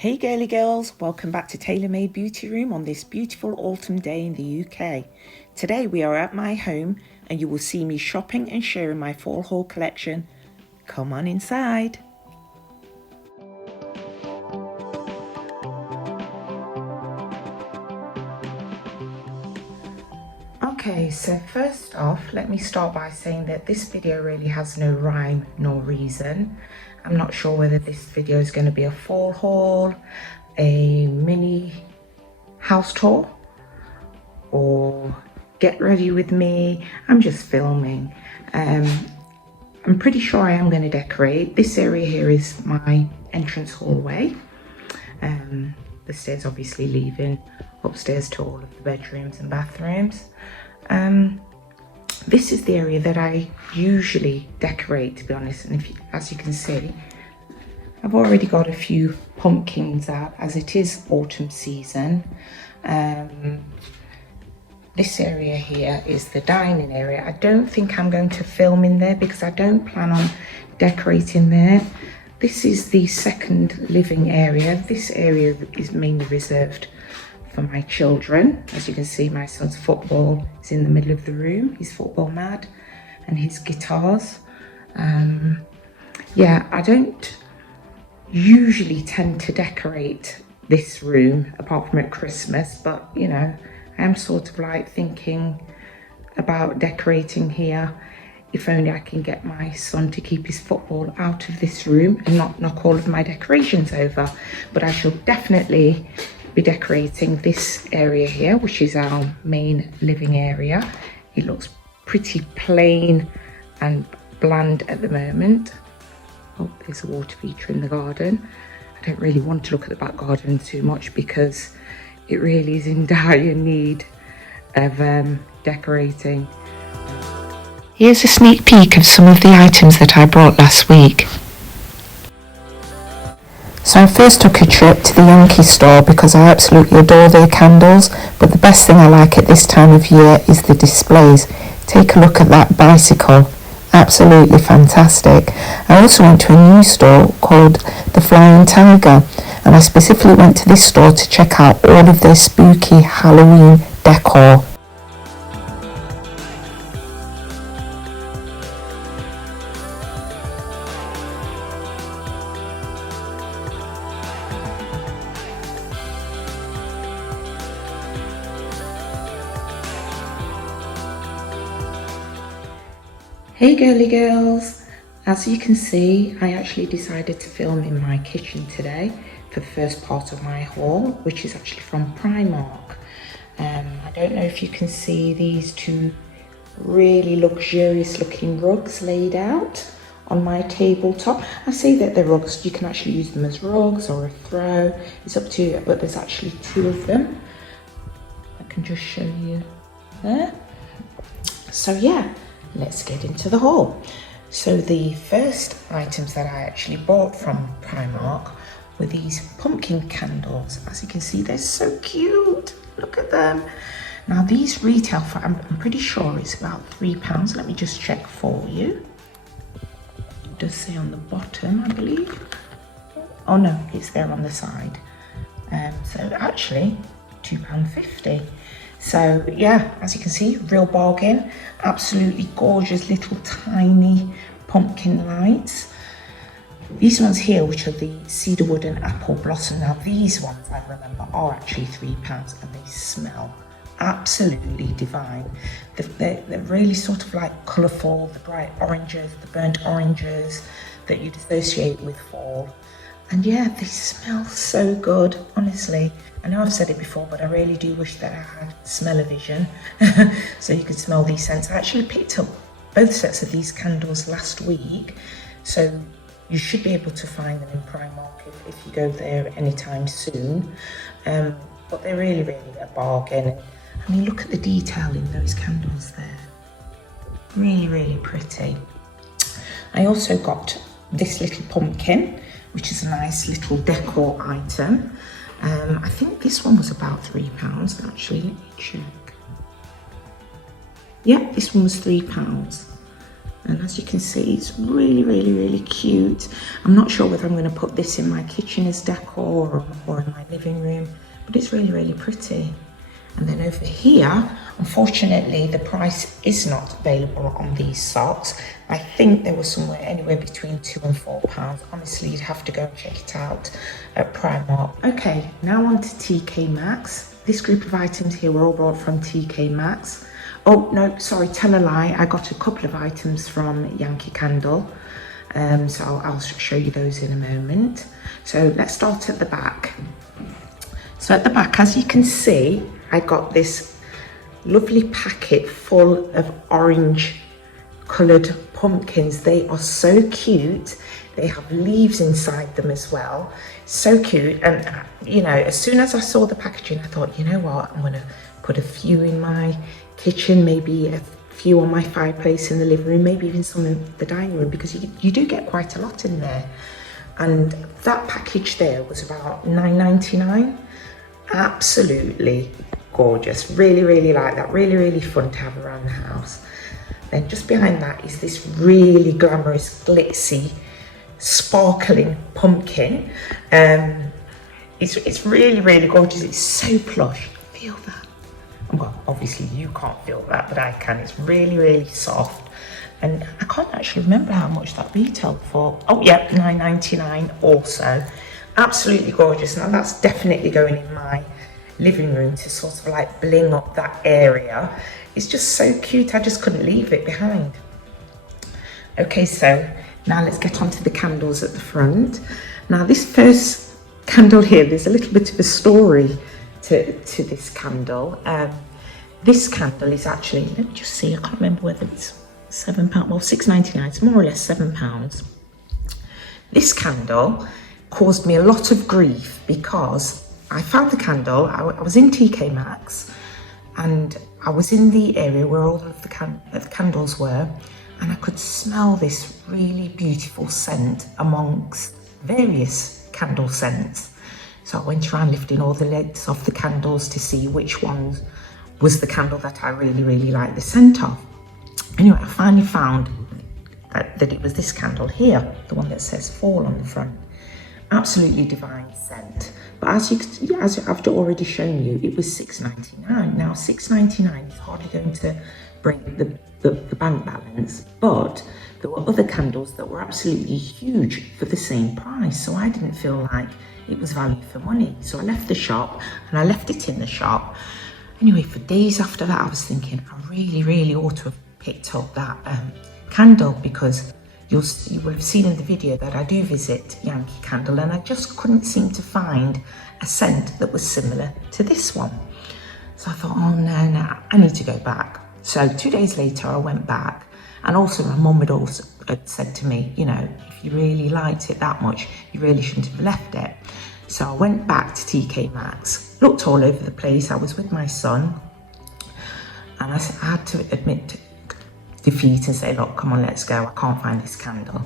Hey girly girls, welcome back to Tailor Made Beauty Room on this beautiful autumn day in the UK. Today we are at my home and you will see me shopping and sharing my fall haul collection. Come on inside. Okay, so first off, let me start by saying that this video really has no rhyme nor reason. I'm not sure whether this video is going to be a fall haul, a mini house tour, or get ready with me. I'm just filming. I'm pretty sure I am going to decorate. This area here is my entrance hallway. The stairs obviously leaving upstairs to all of the bedrooms and bathrooms. This is the area that I usually decorate, to be honest, and as you can see, I've already got a few pumpkins out as it is autumn season. This area here is the dining area. I don't think I'm going to film in there because I don't plan on decorating there. This is the second living area. This area is mainly reserved for my children. As you can see, my son's football is in the middle of the room. He's football mad, and his guitars. Yeah, I don't usually tend to decorate this room apart from at Christmas, but you know, I am sort of like thinking about decorating here. If only I can get my son to keep his football out of this room and not knock all of my decorations over. But I shall definitely be decorating this area here, which is our main living area. It looks pretty plain and bland at the moment. Oh, there's a water feature in the garden. I don't really want to look at the back garden too much because it really is in dire need of decorating. Here's a sneak peek of some of the items that I brought last week. So I first took a trip to the Yankee store because I absolutely adore their candles, but the best thing I like at this time of year is the displays. Take a look at that bicycle, absolutely fantastic. I also went to a new store called the Flying Tiger, and I specifically went to this store to check out all of their spooky Halloween decor. Hey girly girls, as you can see, I actually decided to film in my kitchen today for the first part of my haul, which is actually from Primark. I don't know if you can see these two really luxurious looking rugs laid out on my tabletop. I say that they're rugs, you can actually use them as rugs or a throw, it's up to you, but there's actually two of them. I can just show you there. So yeah, let's get into the haul. So the first items that I actually bought from Primark were these pumpkin candles. As you can see, they're so cute. Look at them. Now these retail for, I'm pretty sure it's about £3. Let me just check for you. It does say on the bottom, I believe. Oh no, it's there on the side. So actually, £2.50. So yeah, as you can see, real bargain. Absolutely gorgeous little tiny pumpkin lights. These ones here, which are the cedarwood and apple blossom, now these ones I remember are actually £3 and they smell absolutely divine. They're really sort of like colourful, the bright oranges, the burnt oranges that you'd associate with fall. And yeah, they smell so good, honestly. I know I've said it before, but I really do wish that I had smell-o-vision so you could smell these scents. I actually picked up both sets of these candles last week, so you should be able to find them in Primark if you go there anytime soon. But they're really, really a bargain. I mean, look at the detail in those candles there. Really, really pretty. I also got this little pumpkin, which is a nice little decor item. I think this one was about £3 actually, let me check. Yeah, this one was £3. And as you can see, it's really cute. I'm not sure whether I'm going to put this in my kitchen as decor or in my living room, but it's really pretty. And then over here, unfortunately, the price is not available on these socks. I think they were somewhere anywhere between £2 and £4. Honestly, you'd have to go and check it out at Primark. Okay, now on to TK Maxx. This group of items here were all bought from TK Maxx. Oh, no, sorry, tell a lie. I got a couple of items from Yankee Candle. So I'll show you those in a moment. So let's start at the back. So at the back, as you can see, I got this lovely packet full of orange coloured pumpkins. They are so cute. They have leaves inside them as well. So cute. And, you know, as soon as I saw the packaging, I thought, you know what, I'm going to put a few in my kitchen, maybe a few on my fireplace in the living room, maybe even some in the dining room, because you do get quite a lot in there. And that package there was about £9.99. Absolutely gorgeous. Really like that. Really fun to have around the house. Then just behind that is this really glamorous, glitzy, sparkling pumpkin. It's really gorgeous. It's so plush. Feel that. Well, obviously you can't feel that, but I can. It's really soft. And I can't actually remember how much that retailed for. Oh yeah, £9.99 also. Absolutely gorgeous. Now that's definitely going in my living room to sort of like bling up that area. It's just so cute. I just couldn't leave it behind. Okay, so now let's get on to the candles at the front. Now this first candle here, there's a little bit of a story to this candle. This candle is actually, let me just see, I can't remember whether it's £7, well £6.99, it's more or less £7. This candle caused me a lot of grief because I found the candle, I was in TK Maxx and I was in the area where all of the candles were, and I could smell this really beautiful scent amongst various candle scents. So I went around lifting all the lids off the candles to see which one was the candle that I really liked the scent of. Anyway, I finally found that it was this candle here, the one that says Fall on the front. Absolutely divine scent. But as I've already shown you, it was £6.99. Now £6.99 is hardly going to break the bank balance, but there were other candles that were absolutely huge for the same price, so I didn't feel like it was value for money. So I left the shop, and I left it in the shop. Anyway, for days after that, I was thinking I really ought to have picked up that candle, because you will have seen in the video that I do visit Yankee Candle, and I just couldn't seem to find a scent that was similar to this one. So I thought, oh no, I need to go back. So 2 days later I went back, and also my mum had said to me, you know, if you really liked it that much, you really shouldn't have left it. So I went back to TK Maxx, looked all over the place. I was with my son, and I had to admit defeat and say, look, come on, let's go. I can't find this candle.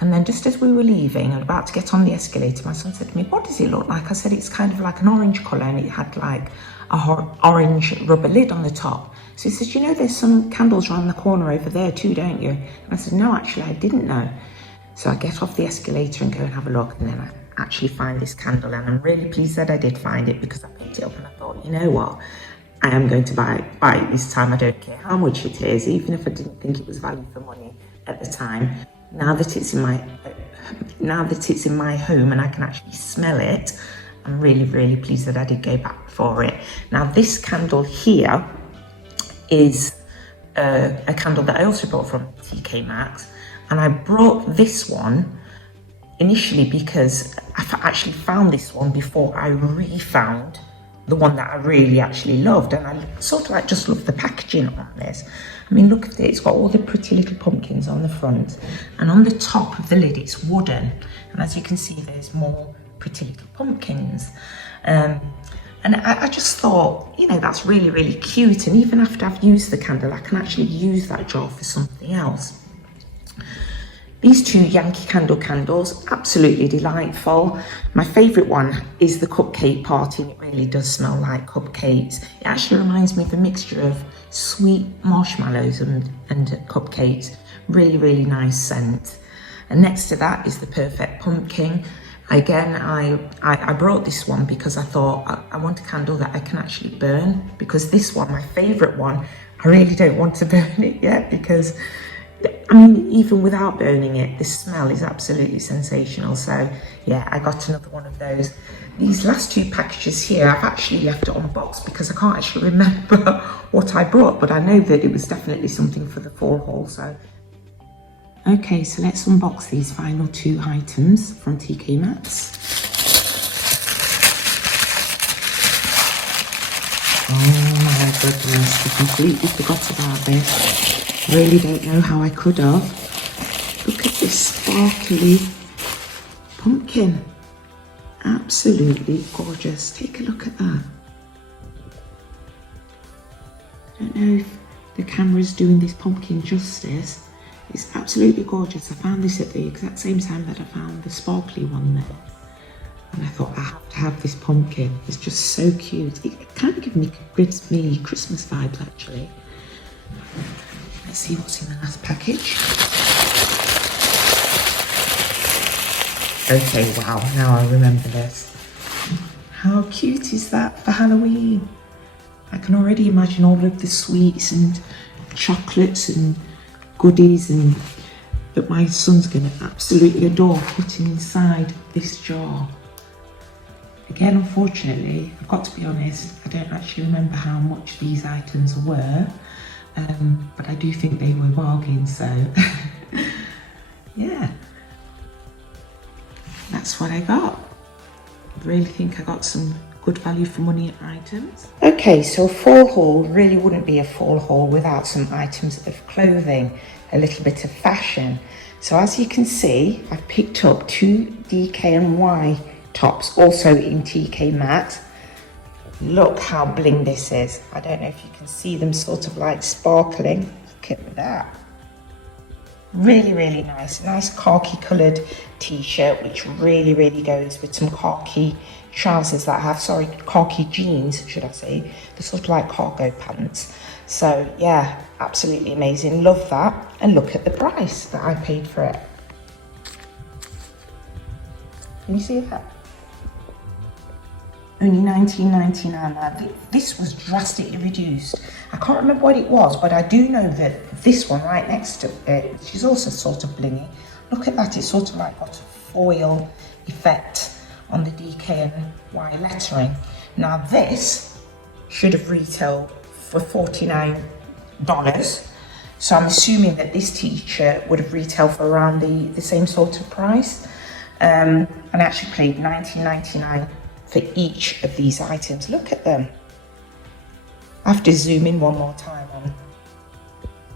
And then just as we were leaving and about to get on the escalator, my son said to me, what does it look like? I said, it's kind of like an orange colour, and it had like a orange rubber lid on the top. So he says, you know, there's some candles around the corner over there too, don't you? And I said, no, actually, I didn't know. So I get off the escalator and go and have a look, and then I actually find this candle, and I'm really pleased that I did find it, because I picked it up and I thought, you know what? I am going to buy it this time. I don't care how much it is, even if I didn't think it was value for money at the time. Now that it's in my home and I can actually smell it, I'm really pleased that I did go back for it. Now this candle here is a candle that I also bought from TK Maxx, and I brought this one initially because I actually found this one before I re-found the one that I really actually loved, and I sort of like just love the packaging on this. I mean, look at it, it's got all the pretty little pumpkins on the front, and on the top of the lid it's wooden, and as you can see there's more pretty little pumpkins. And I just thought, you know, that's really cute, and even after I've used the candle I can actually use that jar for something else. These two Yankee Candle candles, absolutely delightful. My favourite one is the cupcake party, and it really does smell like cupcakes. It actually reminds me of a mixture of sweet marshmallows and cupcakes. Really, really nice scent. And next to that is the Perfect Pumpkin. Again, I brought this one because I thought I want a candle that I can actually burn, because this one, my favourite one, I really don't want to burn it yet, because I mean, even without burning it, the smell is absolutely sensational. So yeah, I got another one of those. These last two packages here, I've actually left it on a box because I can't actually remember what I brought, but I know that it was definitely something for the fall haul. So okay, so let's unbox these final two items from TK Maxx. Oh my goodness, I completely forgot about this. Really don't know how I could have. Look at this sparkly pumpkin. Absolutely gorgeous. Take a look at that. I don't know if the camera's doing this pumpkin justice. It's absolutely gorgeous. I found this at the exact same time that I found the sparkly one there. And I thought, I have to have this pumpkin. It's just so cute. It kind of gives me Christmas vibes, actually. Let's see what's in the last package. Okay, wow, now I remember this. How cute is that for Halloween? I can already imagine all of the sweets and chocolates and goodies and that my son's going to absolutely adore putting inside this jar. Again, unfortunately, I've got to be honest, I don't actually remember how much these items were. But I do think they were bargains, so yeah, that's what I got. I really think I got some good value for money items. Okay, so a fall haul really wouldn't be a fall haul without some items of clothing, a little bit of fashion. So as you can see, I've picked up two DKNY tops, also in TK Maxx. Look how bling this is. I don't know if you can see them sort of like sparkling. Look at that. Really, really nice. Nice khaki coloured t-shirt, which really, really goes with some khaki trousers that I have. Sorry, khaki jeans, should I say. They're sort of like cargo pants. So yeah, absolutely amazing. Love that. And look at the price that I paid for it. Can you see that? Only $19.99. Now, this was drastically reduced. I can't remember what it was, but I do know that this one right next to it, which is also sort of blingy, look at that, it's sort of like got a foil effect on the DKNY lettering. Now this should have retailed for $49. So I'm assuming that this t-shirt would have retailed for around the same sort of price. And I actually paid $19.99 for each of these items. Look at them. I have to zoom in one more time on.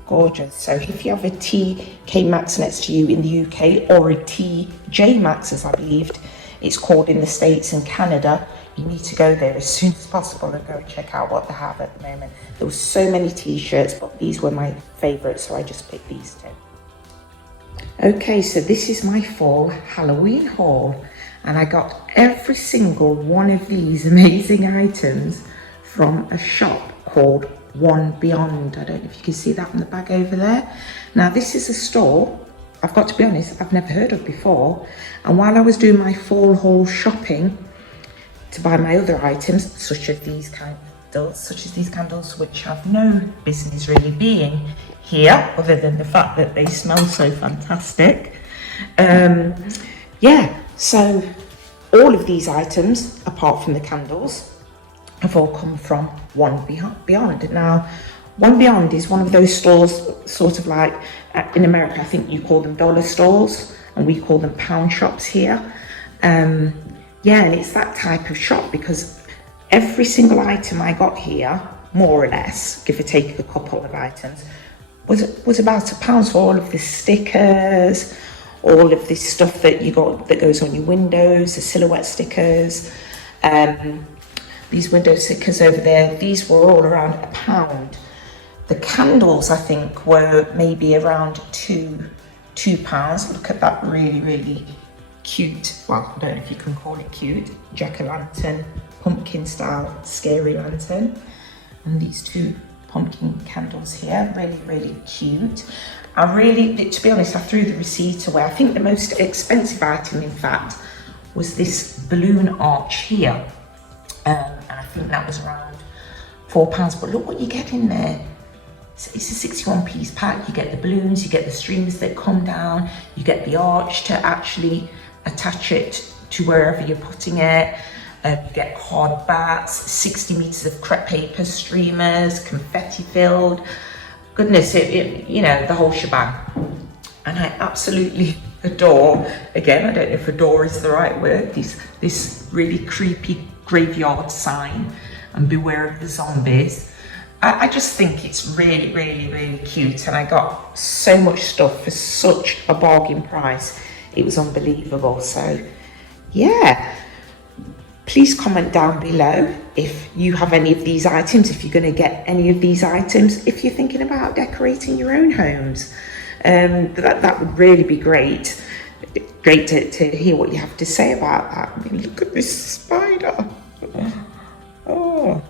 Gorgeous. So if you have a TK Maxx next to you in the UK, or a TJ Maxx as I believed it's called in the States and Canada, you need to go there as soon as possible and go check out what they have at the moment. There were so many t-shirts, but these were my favourites, so I just picked these two. Okay, so this is my fall Halloween haul. And I got every single one of these amazing items from a shop called One Beyond. I don't know if you can see that on the bag over there. Now this is a store, I've got to be honest, I've never heard of before. And while I was doing my fall haul shopping to buy my other items, such as these candles, which have no business really being here, other than the fact that they smell so fantastic. Yeah. So all of these items, apart from the candles, have all come from One Beyond. Now, One Beyond is one of those stores, sort of like, in America, I think you call them dollar stores, and we call them pound shops here. Yeah, and it's that type of shop because every single item I got here, more or less, give or take a couple of items, was about £1. So all of the stickers, all of this stuff that you got that goes on your windows, the silhouette stickers, these window stickers over there, these were all around £1. The candles, I think, were maybe around £2. Look at that really cute, well, I don't know if you can call it cute, jack-o'-lantern, pumpkin style scary lantern. And these 2 pumpkin candles here, really cute. To be honest, I threw the receipt away. I think the most expensive item, in fact, was this balloon arch here. And I think that was around £4. But look what you get in there. It's a 61 piece pack. You get the balloons, you get the strings that come down, you get the arch to actually attach it to wherever you're putting it. You get hard bats, 60 meters of crepe paper streamers, confetti filled. Goodness, you know, the whole shebang. And I absolutely adore, again, I don't know if adore is the right word, this really creepy graveyard sign, and beware of the zombies. I just think it's really cute, and I got so much stuff for such a bargain price. It was unbelievable. So yeah, please comment down below if you have any of these items, if you're going to get any of these items, if you're thinking about decorating your own homes. That would really be great. Great to hear what you have to say about that. I mean, look at this spider. Oh,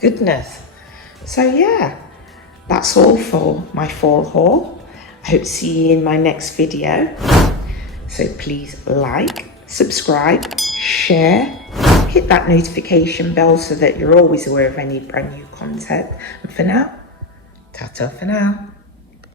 goodness. So yeah, that's all for my fall haul. I hope to see you in my next video. So please like, subscribe, share, hit that notification bell so that you're always aware of any brand new content. And for now, ta-ta for now.